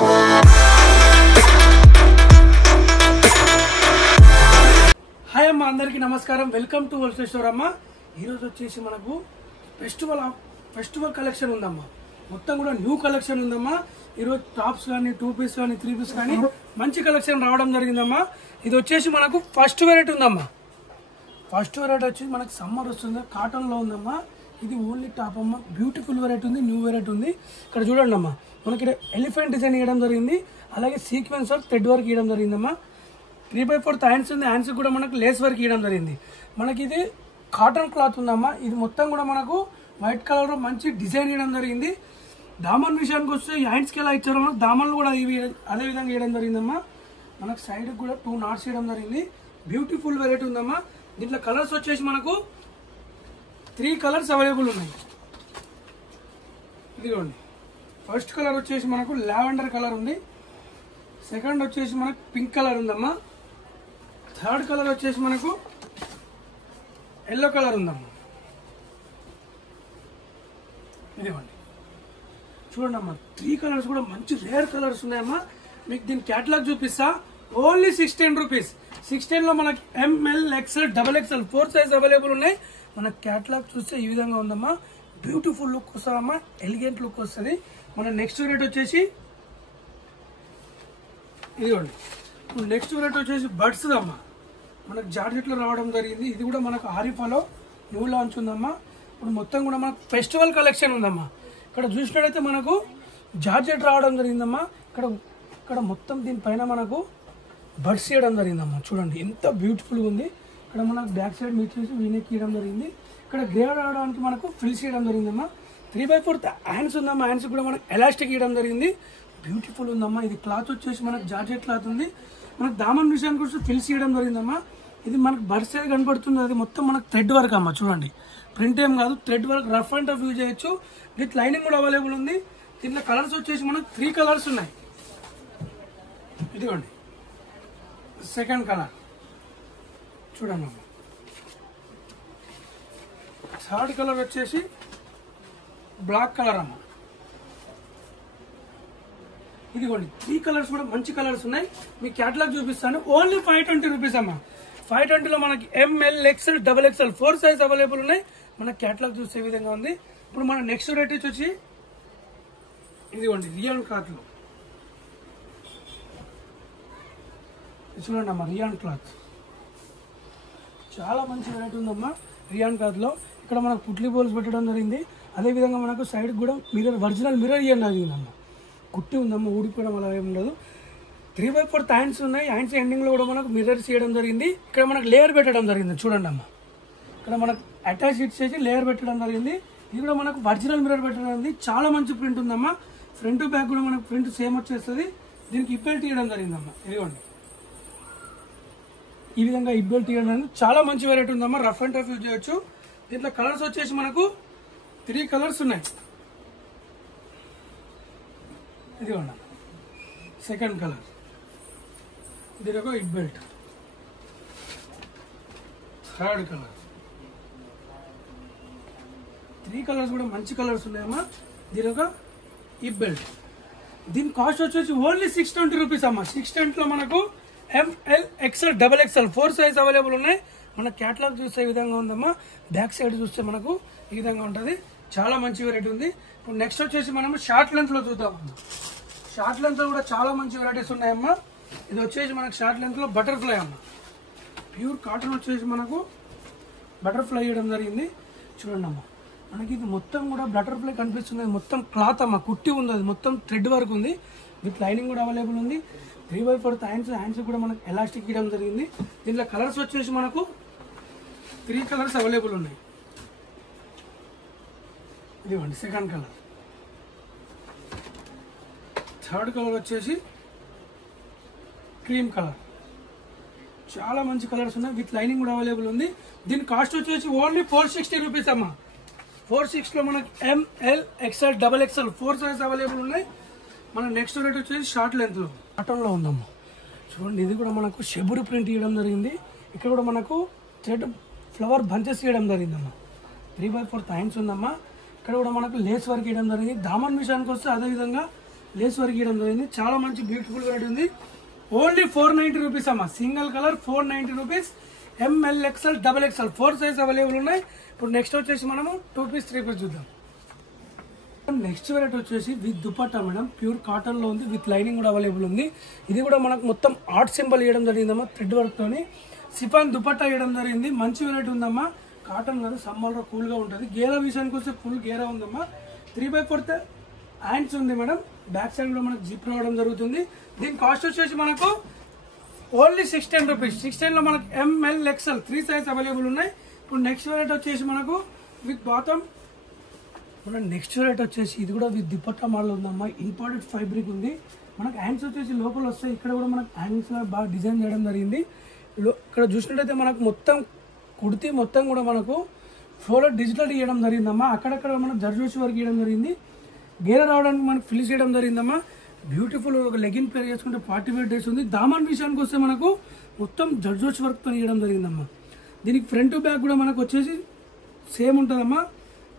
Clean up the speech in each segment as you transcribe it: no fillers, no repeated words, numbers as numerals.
Hi అమ్మ, అందరికీ నమస్కారం. వెల్కమ్ టు హోల్సేల్ స్టోర్ అమ్మ. ఈరోజు వచ్చేసి మనకు ఫెస్టివల్ కలెక్షన్ ఉందమ్మా. మొత్తం కూడా న్యూ కలెక్షన్ ఉందమ్మా. ఈరోజు టాప్స్ కానీ 2 పీస్ కానీ 3 పీస్ కానీ మంచి కలెక్షన్ రావడం జరిగిందమ్మా. ఇది వచ్చేసి మనకు ఫస్ట్ వెరైటీ ఉందమ్మా. ఫస్ట్ వెరైటీ వచ్చి మనకు సమ్మర్ వస్తుంది, కాటన్ లో ఉందమ్మా. ఇది ఓన్లీ టాప్ అమ్మ. బ్యూటిఫుల్ వెరైటీ ఉంది, న్యూ వెరైటీ ఉంది. ఇక్కడ చూడండి అమ్మా, మనకి ఎలిఫెంట్ డిజైన్ ఇవ్వడం జరిగింది, అలాగే సీక్వెన్స్ వర్క్ థ్రెడ్ వర్క్ ఇవ్వడం జరిగిందమ్మా. 3/4 హ్యాండ్స్ ఉంది, హ్యాండ్స్ కూడా మనకు లేస్ వర్క్ ఇవ్వడం జరిగింది. మనకి ఇది కాటన్ క్లాత్ ఉందమ్మా. ఇది మొత్తం కూడా మనకు వైట్ కలర్ మంచి డిజైన్ ఇవ్వడం జరిగింది. దామన్ విషయానికి వస్తే హ్యాండ్స్కి ఎలా ఇచ్చారో మనకు దామన్లు కూడా ఇవి అదే విధంగా ఇవ్వడం జరిగిందమ్మా. మనకు సైడ్ కూడా 2 నాట్స్ ఇవ్వడం జరిగింది. బ్యూటిఫుల్ వెరైటీ ఉందమ్మా. దీంట్లో కలర్స్ వచ్చేసి మనకు 3 కలర్స్ అవైలబుల్ ఉన్నాయి. ఇదిగోండి, ఫస్ట్ కలర్ వచ్చేసి మనకు లావెండర్ కలర్ ఉంది. సెకండ్ వచ్చేసి మనకు పింక్ కలర్ ఉందమ్మా. థర్డ్ కలర్ వచ్చేసి మనకు ఎల్లో కలర్ ఉందమ్మా. ఇదిగోండి, చూడండి అమ్మా, 3 కలర్స్ కూడా మంచి రేర్ కలర్స్ ఉన్నాయమ్మా. మీకు దీని క్యాటలాగ్ చూపిస్తా. Only 16 rupees. 16 లో మనకి ML, XL, XXL 4 size available ఉన్నాయి. మన క్యాటలాగ్ చూస్తే ఈ విధంగా ఉందమ్మా. బ్యూటిఫుల్ లుక్ వస్తుందమ్మా, ఎలిగెంట్ లుక్ వస్తుంది. మన నెక్స్ట్ రేట్ వచ్చేసి ఇదిగోండి. నెక్స్ట్ వెరైటీ వచ్చేసి బడ్స్ అమ్మా. మనకు జార్జెట్లో రావడం జరిగింది. ఇది కూడా మనకు ఆరిఫాలో న్యూ లాంచ్ ఉందమ్మా. ఇప్పుడు మొత్తం కూడా మనకు ఫెస్టివల్ కలెక్షన్ ఉందమ్మా. ఇక్కడ చూసినట్టయితే మనకు జార్జెట్ రావడం జరిగిందమ్మా. ఇక్కడ మొత్తం దీనిపైన మనకు బడ్స్ ఇవ్వడం జరిగిందమ్మా. చూడండి ఎంత బ్యూటిఫుల్గా ఉంది. ఇక్కడ మనకు బ్యాక్ సైడ్ మీరు చేసి వీనెక్ ఇవ్వడం జరిగింది. ఇక్కడ గ్రేవ్ రావడానికి మనకు ఫ్రిల్స్ ఇవ్వడం జరిగిందమ్మా. 3/4 హ్యాండ్స్ ఉందమ్మా. హ్యాండ్స్ కూడా మనకు ఎలాస్టిక్ ఇవ్వడం జరిగింది. బ్యూటిఫుల్ ఉందమ్మా. ఇది క్లాత్ వచ్చేసి మనకు జార్జెట్ క్లాత్ ఉంది. మనకు దామన్ విషయానికి వచ్చి ఫిల్స్ ఇవ్వడం జరిగిందమ్మా. ఇది మనకు బడ్స్ కనపడుతుంది, అది మొత్తం మనకు థ్రెడ్ వర్క్ అమ్మా. చూడండి, ప్రింట్ ఏం కాదు, thread work. Rough and tough use చేయొచ్చు. విత్ లైనింగ్ కూడా అవైలబుల్ ఉంది. దీంట్లో కలర్స్ వచ్చేసి మనకు 3 కలర్స్ ఉన్నాయి. ఇదిగోండి, సెకండ్ కలర్ చూడండి అమ్మా. థర్డ్ కలర్ వచ్చేసి బ్లాక్ కలర్ అమ్మా. ఇదిగోండి, 3 కలర్స్ కూడా మంచి కలర్స్ ఉన్నాయి. మీ క్యాటలాగ్ చూపిస్తాను. ఓన్లీ 520 రూపీస్ అమ్మా. 520 లో మనకి ML, XL, XXL 4 size available ఉన్నాయి. మన క్యాటలాగ్ చూసే విధంగా ఉంది. ఇప్పుడు మన నెక్స్ట్ రేట్ వచ్చి ఇదిగోండి, రియాన్ క్లాత్ లో చూడండి అమ్మా. రియాన్ క్లాత్ చాలా మంచి వెరైటీ ఉందమ్మా. రియాన్ క్లాత్ లో ఇక్కడ మనకు పుట్లీ బోల్స్ పెట్టడం జరిగింది. అదే విధంగా మనకు సైడ్ కూడా మిర్రర్, ఒరిజినల్ మిర్రర్ ఇవ్వడం జరిగిందమ్మా. కుట్టి ఉందమ్మా, ఊడిపోవడం అలా ఏమి ఉండదు. 3/4 హ్యాండ్స్ ఉన్నాయి. హ్యాండ్స్ ఎండింగ్ లో కూడా మనకు మిర్రర్స్ ఇవ్వడం జరిగింది. ఇక్కడ మనకు లేయర్ పెట్టడం జరిగింది. చూడండి అమ్మా, ఇక్కడ మనకు అటాచ్ ఇచ్చేసి లేయర్ పెట్టడం జరిగింది. ఇది కూడా మనకు ఒరిజినల్ మిర్రర్ పెట్టడం జరిగింది. చాలా మంచి ప్రింట్ ఉందమ్మా. ఫ్రంట్ బ్యాక్ కూడా మనకు ప్రింట్ సేమ్ వచ్చేస్తుంది. దీనికి ఇబ్బెల్ట్ ఇవ్వడం జరిగిందమ్మా. ఇదిగోండి, ఈ విధంగా ఇబ్బెల్ట్ ఇవ్వడం జరిగింది. చాలా మంచి వెరైటీ ఉందమ్మా. రఫ్ అండ్ టఫ్ యూజ్ చేయొచ్చు. దీంట్లో కలర్స్ వచ్చేసి మనకు 3 కలర్స్ ఉన్నాయి. ఇదిగోండి, సెకండ్ కలర్. దీని ఒక ఇబ్ బెల్ట్. Third colour. 3 కలర్స్ కూడా మంచి కలర్స్ ఉన్నాయమ్మా. దీని ఒక ఇబ్ బెల్ట్. దీని కాస్ట్ వచ్చేసి ఓన్లీ 620 రూపీస్ అమ్మా. 620 లో మనకు ML, XL, XXL 4 size available ఉన్నాయి. మన క్యాటలాగ్ చూసే విధంగా ఉందమ్మా. బ్యాక్ సైడ్ చూస్తే మనకు ఈ విధంగా ఉంటుంది. చాలా మంచి వెరైటీ ఉంది. ఇప్పుడు నెక్స్ట్ వచ్చేసి మనం షార్ట్ లెంత్ లో చూద్దామమ్మా. షార్ట్ లెంత్ లో కూడా చాలా మంచి వెరైటీస్ ఉన్నాయమ్మా. ఇది వచ్చేసి మనకు షార్ట్ లెంత్ లో బటర్ఫ్లై అమ్మా. ప్యూర్ కాటన్ వచ్చేసి మనకు బటర్ఫ్లై ఇవ్వడం జరిగింది. చూడండి అమ్మా, మనకి ఇది మొత్తం కూడా బటర్ఫ్లై కనిపిస్తుంది. మొత్తం క్లాత్ అమ్మా, కుట్టి ఉంది. అది మొత్తం థ్రెడ్ వర్క్ ఉంది. విత్ లైనింగ్ కూడా అవైలబుల్ ఉంది. 3/4 హ్యాండ్స్ కూడా మనకు ఎలాస్టిక్ ఇవ్వడం జరిగింది. దీంట్లో కలర్స్ వచ్చేసి మనకు 3 కలర్స్ అవైలబుల్ ఉన్నాయి. ఇదిగోండి, సెకండ్ కలర్. థర్డ్ కలర్ వచ్చేసి క్రీమ్ కలర్. చాలా మంచి కలర్స్ ఉన్నాయి. విత్ లైనింగ్ కూడా అవైలబుల్ ఉంది. దీని కాస్ట్ వచ్చేసి ఓన్లీ 460 రూపీస్ అమ్మా. 460 లో మనకి ML, XL, XXL 4 size available ఉన్నాయి. మన నెక్స్ట్ రేట్ వచ్చేసి షార్ట్ లెంత్ లో కాటన్ లో ఉందమ్మా. చూడండి, ఇది కూడా మనకు షెబుడు ప్రింట్ ఇవ్వడం జరిగింది. ఇక్కడ కూడా మనకు థ్రెడ్ ఫ్లవర్ బంచెస్ ఇవ్వడం జరిగిందమ్మా. 3/4 హ్యాండ్స్ ఉందమ్మా. ఇక్కడ కూడా మనకు లేస్ వర్క్ ఇవ్వడం జరిగింది. దామన్ విషయానికి వస్తే అదేవిధంగా లేస్ వర్క్ ఇవ్వడం జరిగింది. చాలా మంచి బ్యూటిఫుల్ వెరైటీ ఉంది. ఓన్లీ 490 రూపీస్ అమ్మా. Single colour 490 rupees. M L XL double XL 4 size available ఉన్నాయి. ఇప్పుడు నెక్స్ట్ వచ్చేసి మనము 2 పీస్ 3 పీస్ చూద్దాం. నెక్స్ట్ వెరైటీ వచ్చేసి with dupatta madam, pure cotton లో ఉంది, విత్ లైనింగ్ కూడా అవైలబుల్ ఉంది. ఇది కూడా మనకు మొత్తం ఆర్ట్ సింబల్ ఇవ్వడం జరిగిందమ్మా, థ్రెడ్ వర్క్ తోని. సిఫాన్ దుపట్టా ఇవ్వడం జరిగింది. మంచి వెరైటీ ఉందమ్మా. కాటన్ కదా, సమ్మర్ లో కూల్ గా ఉంటుంది. గేరా విషయానికి వస్తే ఫుల్ గేరా ఉందమ్మా. 3/4 హ్యాండ్స్ ఉంది మేడం. బ్యాక్ సైడ్ కూడా మనకు జిప్ రావడం జరుగుతుంది. దీని కాస్ట్ వచ్చేసి మనకు ఓన్లీ 610 రూపీస్. 610 లో మనకు ఎంఎల్ ఎక్స్ఎల్ 3 సైజ్ అవైలబుల్ ఉన్నాయి. ఇప్పుడు నెక్స్ట్ వెరైటీ వచ్చేసి మనకు విత్ బాటమ్. మన నెక్స్ట్ వెరైటీ వచ్చేసి ఇది కూడా విత్ దుపట్టా మోడల్ ఉందమ్మా. ఇంపార్టెంట్ ఫ్యాబ్రిక్ ఉంది. మనకు హ్యాండ్స్ వచ్చేసి లోపల వస్తాయి. ఇక్కడ కూడా మనకు హ్యాండ్స్ లో బాగా డిజైన్ చేయడం జరిగింది. ఇక్కడ చూసినట్టయితే మనకు మొత్తం కుర్తీ మొత్తం కూడా మనకు ఫ్లోర్ డిజిటల్ ఇవ్వడం జరిగిందమ్మా. అక్కడక్కడ మనకు జర్జోషి వర్క్ ఇవ్వడం జరిగింది. గేర రావడానికి మనకు ఫిల్ చేయడం జరిగిందమ్మా. బ్యూటిఫుల్ ఒక లెగిన్ పేర్ చేసుకుంటే 45 డేస్ ఉంది. దామన్ విషయానికి వస్తే మనకు మొత్తం జర్జోషి వర్క్ తో ఇవ్వడం జరిగిందమ్మా. దీనికి ఫ్రంట్ బ్యాక్ కూడా మనకు వచ్చేసి సేమ్ ఉంటుందమ్మా.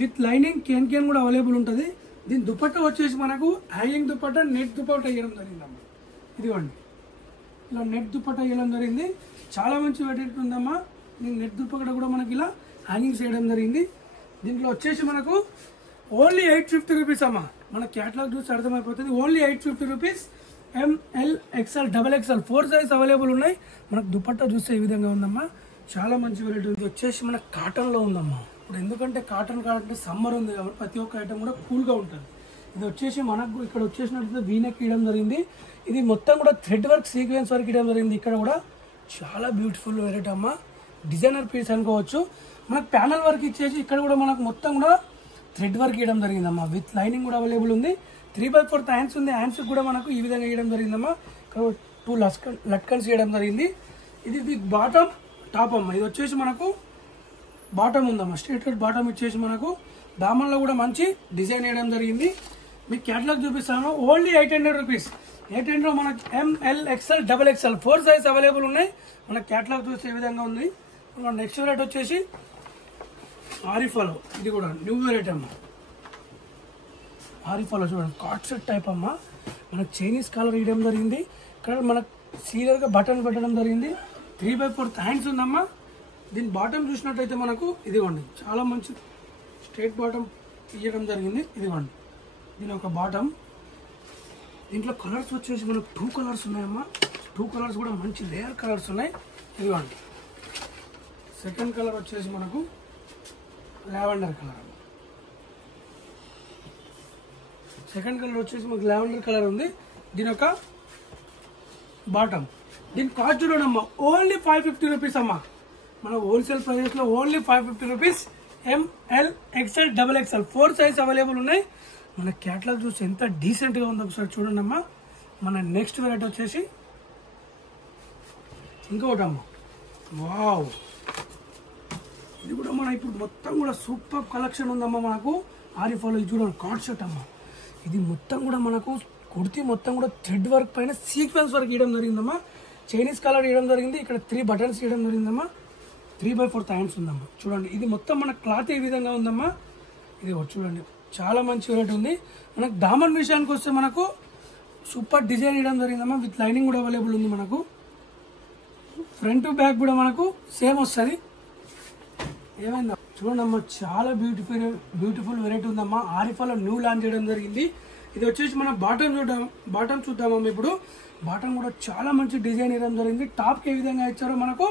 విత్ లైనింగ్ కేన్ కూడా అవైలబుల్ ఉంటుంది. దీని దుపట్టా వచ్చేసి మనకు హ్యాంగింగ్ దుపట్టా, నెట్ దుపట్టా ఇవ్వడం జరిగిందమ్మా. ఇదిగోండి, ఇలా నెట్ దుపట్టా ఇవ్వడం జరిగింది. చాలా మంచి వెరైటీ ఉందమ్మా. దీని నెట్ దుపట్టా కూడా మనకి ఇలా హ్యాంగింగ్స్ చేయడం జరిగింది. దీంట్లో వచ్చేసి మనకు ఓన్లీ 850 రూపీస్ అమ్మా. మన క్యాటలాగ్ చూసి అర్థమైపోతుంది. Only 850 rupees. M L XL double XL 4 size available ఉన్నాయి. మనకు దుపట్టా చూస్తే ఈ విధంగా ఉందమ్మా. చాలా మంచి వెరైటీ ఉంది. వచ్చేసి మన కాటన్ లో ఉందమ్మా. ఇప్పుడు ఎందుకంటే కాటన్ కాబట్టి సమ్మర్ ఉంది కాబట్టి ప్రతి ఒక్క ఐటమ్ కూడా కూల్ గా ఉంటుంది. ఇది వచ్చేసి మనకు ఇక్కడ వచ్చేసినట్టు వీనెక్ ఇవ్వడం జరిగింది. ఇది మొత్తం కూడా థ్రెడ్ వర్క్ సీక్వెన్స్ వర్క్ ఇవ్వడం జరిగింది. ఇక్కడ కూడా చాలా బ్యూటిఫుల్ వెరైటీ అమ్మా. డిజైనర్ పీస్ అనుకోవచ్చు. మనకు ప్యానల్ వర్క్ ఇచ్చేసి ఇక్కడ కూడా మనకు మొత్తం కూడా థ్రెడ్ వర్క్ ఇవ్వడం జరిగిందమ్మా. విత్ లైనింగ్ కూడా అవైలబుల్ ఉంది. 3/4 హ్యాండ్స్ ఉంది. హ్యాండ్స్ కూడా మనకు ఈ విధంగా ఇవ్వడం జరిగిందమ్మా. ఇక్కడ 2 లట్కన్స్ ఇవ్వడం జరిగింది. ఇది విత్ బాటమ్ టాప్ అమ్మా. ఇది వచ్చేసి మనకు బాటమ్ ఉందమ్మా. స్ట్రేట్ కట్ బాటమ్ ఇచ్చేసి మనకు దామన్లో కూడా మంచి డిజైన్ వేయడం జరిగింది. మీకు క్యాటలాగ్ చూపిస్తాను. Only 800 rupees. 800 మనకు M L XL double XL 4 size available ఉన్నాయి. మన క్యాటలాగ్ చూస్తే ఏ విధంగా ఉంది. నెక్స్ట్ వెరైటీ వచ్చేసి ఆరిఫాలో. ఇది కూడా న్యూ వెరైటీ అమ్మా. ఆరిఫాలో చూడండి, కార్డ్ సెట్ టైప్ అమ్మా. మనకు చైనీస్ కలర్ ఇవ్వడం జరిగింది. ఇక్కడ మనకు సీరియల్ గా బటన్ పెట్టడం జరిగింది. 3/4 హ్యాండ్స్ ఉందమ్మా. దీని బాటమ్ చూసినట్టయితే మనకు ఇదిగోండి, చాలా మంచి స్ట్రైట్ బాటమ్ ఇవ్వడం జరిగింది. ఇదిగోండి, దీని ఒక బాటమ్. దీంట్లో కలర్స్ వచ్చేసి మనకు 2 కలర్స్ ఉన్నాయమ్మా. 2 కలర్స్ కూడా మంచి లేయర్ కలర్స్ ఉన్నాయి. ఇదిగోండి, సెకండ్ కలర్ వచ్చేసి మనకు లావెండర్ కలర్. సెకండ్ కలర్ వచ్చేసి మనకు లావెండర్ కలర్ ఉంది. దీని ఒక బాటమ్. దీని కాస్ట్ చూడమ్మా, ఓన్లీ 550 రూపీస్ అమ్మా. మన హోల్సేల్ ప్రైస్ లో only 550 rupees. M L XL double XL 4 size available ఉన్నాయి. మన క్యాటలాగ్ చూసి ఎంత డీసెంట్ గా ఉందో ఒకసారి చూడండి అమ్మా. మన నెక్స్ట్ వెరైటీ వచ్చేసి ఇంకొకటి అమ్మా. వావ్, ఇది కూడా మన ఇప్పుడు మొత్తం కూడా సూపర్ కలెక్షన్ ఉందమ్మా. మనకు ఆరిఫాలో ఇది చూడండి, కార్డ్ సెట్ అమ్మా. ఇది మొత్తం కూడా మనకు కుర్తీ మొత్తం కూడా థ్రెడ్ వర్క్ పైన సీక్వెన్స్ వర్క్ ఇవ్వడం జరిగిందమ్మా. చైనీస్ కలర్ ఇవ్వడం జరిగింది. ఇక్కడ 3 బటన్స్ ఇవ్వడం జరిగిందమ్మా. 3/4 హ్యాండ్స్ ఉందమ్మా. చూడండి, ఇది మొత్తం మన క్లాత్ ఏ విధంగా ఉందమ్మా. ఇది చూడండి, చాలా మంచి వెరైటీ ఉంది. మనకు దామన్ విషయానికి వస్తే మనకు సూపర్ డిజైన్ ఇవ్వడం జరిగిందమ్మా. విత్ లైనింగ్ కూడా అవైలబుల్ ఉంది. మనకు ఫ్రంట్ బ్యాక్ కూడా మనకు సేమ్ వస్తుంది. ఏమైందా చూడండి అమ్మా, చాలా బ్యూటిఫుల్ వెరైటీ ఉందమ్మా. ఆరిఫాలో న్యూ లాంచ్ చేయడం జరిగింది. ఇది వచ్చేసి మనం బాటమ్ చూద్దామమ్మా. ఇప్పుడు బాటమ్ కూడా చాలా మంచి డిజైన్ ఇవ్వడం జరిగింది. టాప్ కి ఏ విధంగా ఇచ్చారో మనకు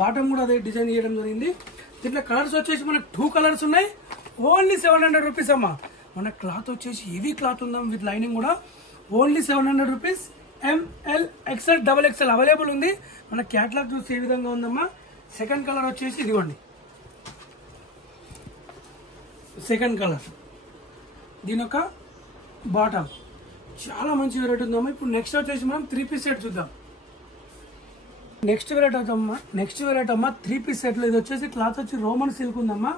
బాటమ్ కూడా అదే డిజైన్ ఇవ్వడం జరిగింది. దీంట్లో కలర్స్ వచ్చేసి మనకు 2 కలర్స్ ఉన్నాయి. ఓన్లీ 700 రూపీస్ అమ్మా. మన క్లాత్ వచ్చేసి హెవీ క్లాత్ ఉందాం, విత్ లైనింగ్ కూడా. Only 700 rupees. M L XL double XL available ఉంది. మన క్యాటలాగ్ చూసి ఏ విధంగా ఉందమ్మా. సెకండ్ కలర్ వచ్చేసి ఇదిగోండి, సెకండ్ కలర్. దీని ఒక బాటమ్. చాలా మంచి వెరైటీ ఉందమ్మా. ఇప్పుడు నెక్స్ట్ వచ్చేసి మనం 3 పీస్ సెట్ చూద్దాం. నెక్స్ట్ వెరైటీ అమ్మా 3 పీస్ సెట్ లో. ఇది వచ్చేసి క్లాత్ వచ్చి రోమన్ సిల్క్ ఉందమ్మా.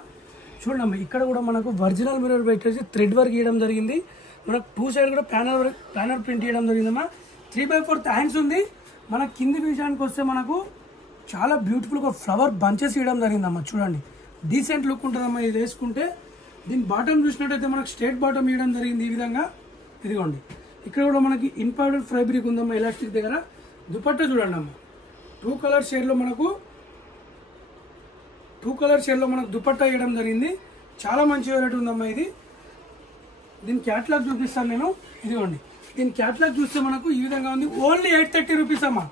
చూడండి అమ్మా, ఇక్కడ కూడా మనకు ఒరిజినల్ మిర్రర్ పెట్టేసి థ్రెడ్ వర్క్ ఇవ్వడం జరిగింది. మనకు 2 సైడ్ కూడా ప్యానల్ ప్రింట్ ఇవ్వడం జరిగిందమ్మా. 3/4 హ్యాండ్స్ ఉంది. మన కింది విషయానికి వస్తే మనకు చాలా బ్యూటిఫుల్ గా ఫ్లవర్ బంచెస్ ఇవ్వడం జరిగిందమ్మా. చూడండి, డీసెంట్ లుక్ ఉంటుందమ్మా ఇది వేసుకుంటే. దీని బాటమ్ చూసినట్టయితే మనకు స్ట్రేట్ బాటమ్ ఇవ్వడం జరిగింది ఈ విధంగా. ఇదిగోండి, ఇక్కడ కూడా మనకి ఇన్పౌడర్ ఫ్యాబ్రిక్ ఉందమ్మా ఎలాస్టిక్ దగ్గర. దుపట్టా చూడండి అమ్మ, టూ కలర్ షేడ్ లో మనకు దుపట్టా వేయడం జరిగింది. చాలా మంచి వెరైటీ ఉందమ్మా ఇది. దీని క్యాటలాగ్ చూపిస్తాను నేను. ఇదిగోండి, దీని క్యాటలాగ్ చూస్తే మనకు ఈ విధంగా ఉంది. ఓన్లీ 830 రూపీస్ అమ్మా.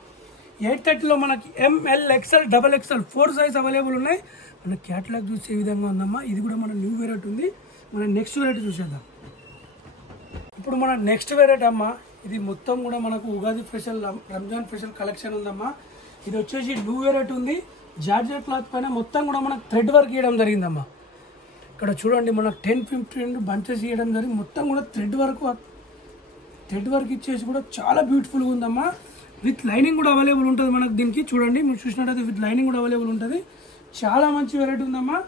830లో మనకి ML, XL, XXL 4 size available ఉన్నాయి. మన క్యాటలాగ్ చూస్తే ఈ విధంగా ఉందమ్మా. ఇది కూడా మన న్యూ వెరైటీ ఉంది. మన నెక్స్ట్ వెరైటీ చూసేద్దాం. ఇప్పుడు మన నెక్స్ట్ వెరైటీ అమ్మా, ఇది మొత్తం కూడా మనకు Ugadi special, Ramzan special collection ఉందమ్మా. ఇది వచ్చేసి న్యూ వెరైటీ ఉంది. జార్జెట్ క్లాత్ పైన మొత్తం కూడా మనకు థ్రెడ్ వర్క్ ఇవ్వడం జరిగిందమ్మా. ఇక్కడ చూడండి, మనకు 10-15 బంచెస్ ఇవ్వడం జరిగింది. మొత్తం కూడా థ్రెడ్ వర్క్ ఇచ్చేసి కూడా చాలా బ్యూటిఫుల్గా ఉందమ్మా. విత్ లైనింగ్ కూడా అవైలబుల్ ఉంటుంది మనకు దీనికి. చూడండి, మీరు చూసినట్టయితే విత్ లైనింగ్ కూడా అవైలబుల్ ఉంటుంది. చాలా మంచి వెరైటీ ఉందమ్మా.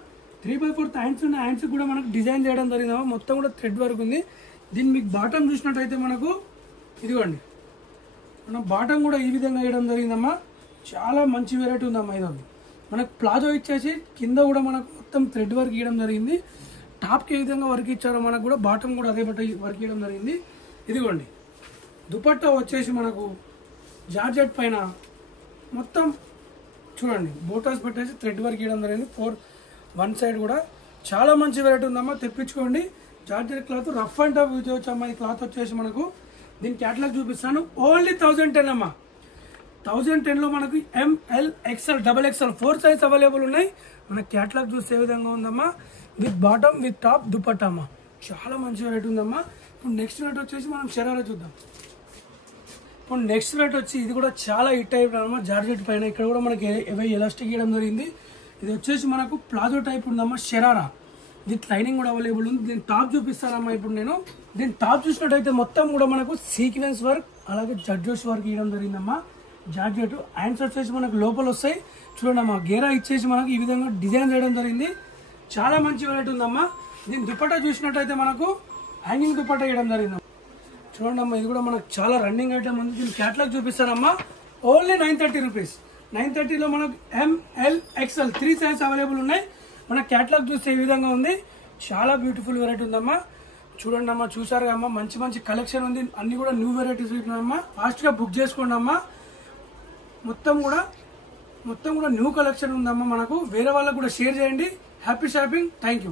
3/4 హ్యాండ్స్ ఉన్న హ్యాండ్స్ కూడా మనకు డిజైన్ చేయడం జరిగిందమ్మా. మొత్తం కూడా థ్రెడ్ వర్క్ ఉంది. దీన్ని మీకు బాటమ్ చూసినట్టయితే మనకు ఇదిగోండి, మనం బాటమ్ కూడా ఈ విధంగా వేయడం జరిగిందమ్మా. చాలా మంచి వెరైటీ ఉందమ్మా. ఇది మనకు ప్లాజో ఇచ్చేసి కింద కూడా మనకు మొత్తం థ్రెడ్ వర్క్ ఇవ్వడం జరిగింది. టాప్కి ఏ విధంగా వర్క్ ఇచ్చారో మనకు కూడా బాటమ్ కూడా అదే బట్ట వర్క్ ఇవ్వడం జరిగింది. ఇదిగోండి, దుపట్టా వచ్చేసి మనకు జార్జెట్ పైన మొత్తం చూడండి బోటాస్ పెట్టేసి థ్రెడ్ వర్క్ ఇవ్వడం జరిగింది. 1 సైడ్ కూడా చాలా మంచి వెరైటీ ఉందమ్మా. తెప్పించుకోండి. Georgette cloth rough and tough use చేయొచ్చు అమ్మా. ఈ క్లాత్ వచ్చేసి మనకు దీని క్యాటలాగ్ చూపిస్తాను. ఓన్లీ 1010 అమ్మా. 1010లో మనకు ML, XL, XXL 4 size available ఉన్నాయి. మన క్యాటలాగ్ చూస్తే ఏ విధంగా ఉందమ్మా. With bottom, with top, dupatta అమ్మా. చాలా మంచి వెరైటీ ఉందమ్మా. ఇప్పుడు నెక్స్ట్ వెరైటీ వచ్చేసి మనం షరారా చూద్దాం. ఇప్పుడు నెక్స్ట్ వెరైటీ వచ్చి ఇది కూడా చాలా హిట్ అయిపోయిందమ్మా. జార్జెట్ పైన ఇక్కడ కూడా మనకి ఎలాస్టిక్ ఇవ్వడం జరిగింది. ఇది వచ్చేసి మనకు ప్లాజో టైప్ ఉందమ్మా. షరారా విత్ లైనింగ్ కూడా అవైలబుల్ ఉంది. దీని టాప్ చూపిస్తానమ్మా. ఇప్పుడు నేను దీని టాప్ చూసినట్టయితే మొత్తం కూడా మనకు సీక్వెన్స్ వర్క్ అలాగే జడ్జెస్ వర్క్ ఇవ్వడం జరిగిందమ్మా. జార్జెట్ హ్యాండ్స్ వచ్చేసి మనకు లోపల వస్తాయి. చూడండి అమ్మా, గేరా ఇచ్చేసి మనకు ఈ విధంగా డిజైన్ చేయడం జరిగింది. చాలా మంచి వెరైటీ ఉందమ్మా. దీని దుపట్టా చూసినట్టయితే మనకు హ్యాంగింగ్ దుపట్టా వేయడం జరిగింది. చూడండి అమ్మా, ఇది కూడా మనకు చాలా రన్నింగ్ ఐటమ్ ఉంది. దీని క్యాటలాగ్ చూపిస్తానమ్మా. Only 930 rupees. 930లో మనకు ML, XL 3 సైజ్ అవైలబుల్ ఉన్నాయి. మన క్యాటలాగ్ చూస్తే ఈ విధంగా ఉంది. చాలా బ్యూటిఫుల్ వెరైటీ ఉందమ్మా. చూడండి అమ్మా, చూసారు అమ్మా, మంచి మంచి కలెక్షన్ ఉంది. అన్ని కూడా న్యూ వెరైటీస్ ఉన్నాయమ్మా. ఫాస్ట్గా బుక్ చేసుకోండి అమ్మా. మొత్తం కూడా న్యూ కలెక్షన్ ఉందమ్మా. మనకు వేరే వాళ్ళకు కూడా షేర్ చేయండి. Happy shopping. Thank you.